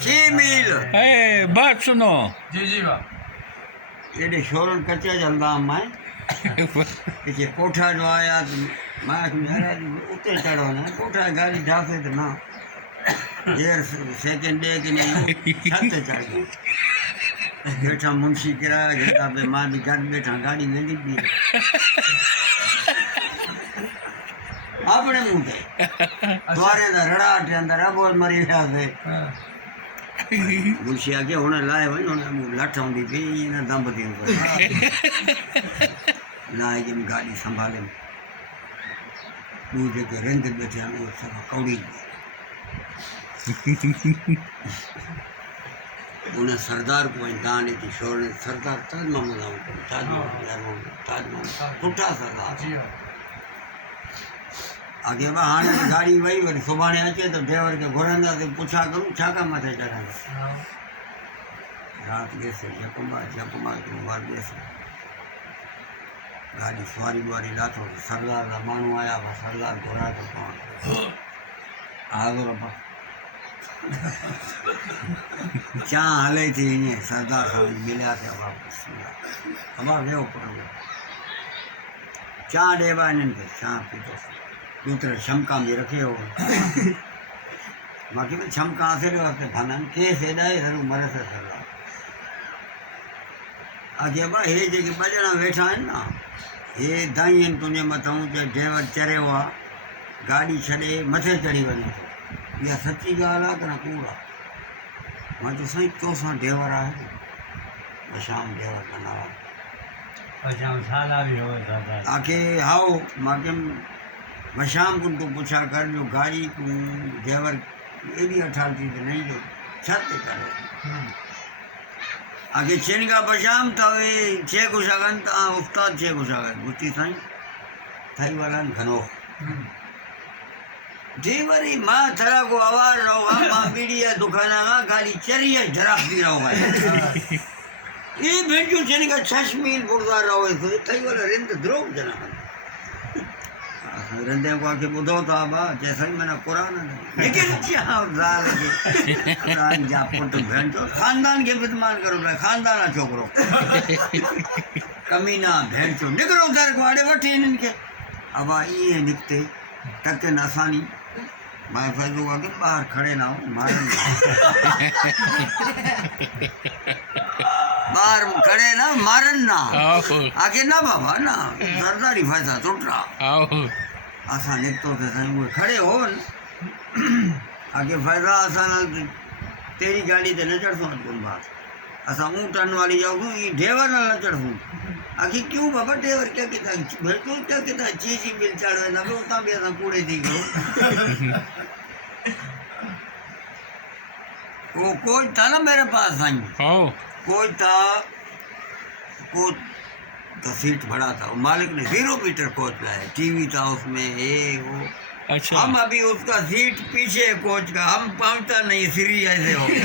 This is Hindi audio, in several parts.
6 मील बात सुनो। जी जी वाह एॾे शोरन कचे जलदा मैं कि कोठा जो आया मैं महाराज उते चढ़ो ना कोठा गाड़ी ढासे तो ना देर सेकंड दे कि नहीं छत ते चढ़ गया बैठा मुंशी किराया घेता पे मां भी घर बैठा गाड़ी वेंदी भी अपने मुंह ते द्वारे दा रड़ा के अंदर अब मरी गया से मुंशी आगे हुन लाए वही हुन लठ आंदी भी ना दम दी लाए के गाड़ी संभाले दूजे के रंग बैठे वो सब कौड़ी उन्हें सरदार को दान की शोर ने सरदार ताज महमूद सुठा सरदार जी वाह आगे बा हाणे गाड़ी वही वरी सुभाणे अचे तो ड्राइवर के घुरंदा ते पुछा करूं छा का मथे चढ़ा रात गेसे जकुमार के बार गेसे गाड़ी सवारी बुआरी लाथो सरदार का मानू आया बा सरदार घुरा तो पाण हाज़ुर बा चा हले थी ईअं सरदार सां मिलिया थिया वापस अबा वियो पुटु चा ॾेबा इन्हनि खे चा पीतोसीं दूसरे शमका भी रखे हो बाकी में शमका से वास्ते खाना के से दाए सरू मरे से सरदार आगे बा हे जेके बजना बैठा आहिनि ना हे दाई आहिनि तुंहिंजे मथां जे ड्राइवर चरे हुआ गाड़ी छॾे मथे चढ़ी वञे थो इहा सची ॻाल्हि आहे की न कूड़ आहे मां चयो साईं तोसां ड्राइवर आहे बशाम ड्राइवर का नाला अच्छा साला भी हो दादा आके आओ माके बशाम को तो पूछा कर जो गाड़ी को ड्राइवर एडी अठारती तो नहीं जो छत करो आगे चेनगा बशाम तो छे गुशागन उस्ताद छे गुशागन गुस्ती साईं थाई वाला घनो ड्राइवरी मां थरा को आवाज रहो मां बीड़िया दुकाना मां गाड़ी चरिया जराफ दी रहो भाई ये भेजो चेनगा 6 मील बुरदा रहो तो थाई वाला रिंद द्रोग जना रंदे को आके बुधो था बा जैसा ही मैंने कुरान लेकिन क्या जाल के कुरान जा पुट भेण जो खानदान के विद्यमान करो खानदान छोकरो कमीना भेण जो निकरो घर को आड़े वठी इनके अब ये निकते तक न आसानी मैं फैजो आगे बाहर खड़े ना हो मारन बाहर खड़े ना मारन ना आगे ना बाबा ना सरदारी फैसा टूट रहा असा निकतो थे साईं वो खड़े हो आगे फायदा असा तेरी गाड़ी ते न चढ़सो कोन बात असा ऊँटन वाली जाऊँ ये ड्राइवर न चढ़सू आखिर क्यों बाबा ड्राइवर क्या कहता बिल्कुल क्या कहता चीज़ी मिल चढ़े ना उतना भी असा कूड़े दी करो वो कोई था ना मेरे पास साईं कोई था को तो सीट बड़ा था मालिक ने 0 मीटर कोच लाया टीवी था उसमें ये वो अच्छा हम अभी उसका सीट पीछे कोच का हम पहुंचता नहीं सीढ़ी ऐसे हो गए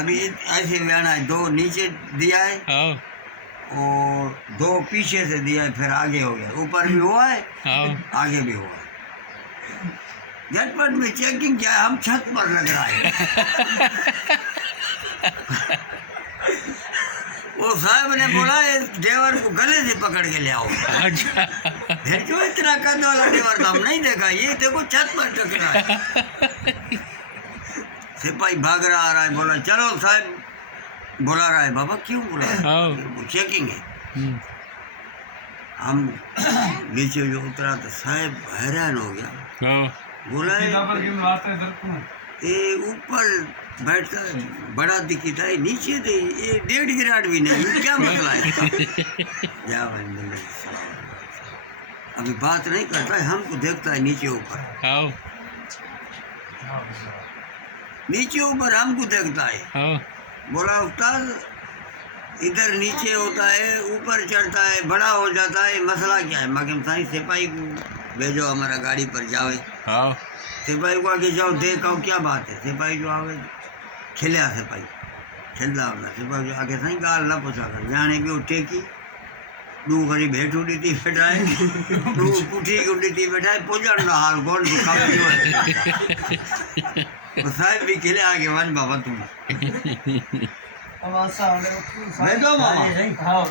अभी ऐसे लेना है 2 नीचे दिया है और 2 पीछे से दिया है फिर आगे हो गया ऊपर भी हुआ है आगे भी हुआ है झटपट में चेकिंग किया हम छत पर लग रहा है वो साहब ने बोला ड्राइवर को गले से पकड़ के ले आओ जो इतना कद वाला ड्राइवर था हम नहीं देखा ये देखो छत पर टकरा है सिपाही भाग रहा आ रहा है बोला चलो साहब बुला रहा है बाबा क्यों बुला रहा है वो चेकिंग है हम नीचे जो उतरा तो साहब हैरान हो गया बोला ये ऊपर बैठता बड़ा दिखता है नीचे दे ये 1.5 गिराट भी नहीं क्या मसला है जा भाई अभी बात नहीं करता है हमको देखता है नीचे ऊपर हमको देखता है बोला उस्ताद इधर नीचे होता है ऊपर चढ़ता है बड़ा हो जाता है मसला क्या है मगर साईं सिपाही को भेजो हमारा गाड़ी पर जावे सिपाही को आगे जाओ देखो क्या बात है सिपाही जो आवे खिलिया सिपाही खिलदा होला सिपाही जो आगे साईं ॻाल्हि न पुछा कर जाने भी टेकी ॾू वरी भेठू ॾिठी वेठाए ॾू पुठी ॾिठी वेठाए पुॼण जो हाल कोन वो साहब भी खिले आगे वन बाबा तुम अब ऐसा होने को भेजो मामा हाँ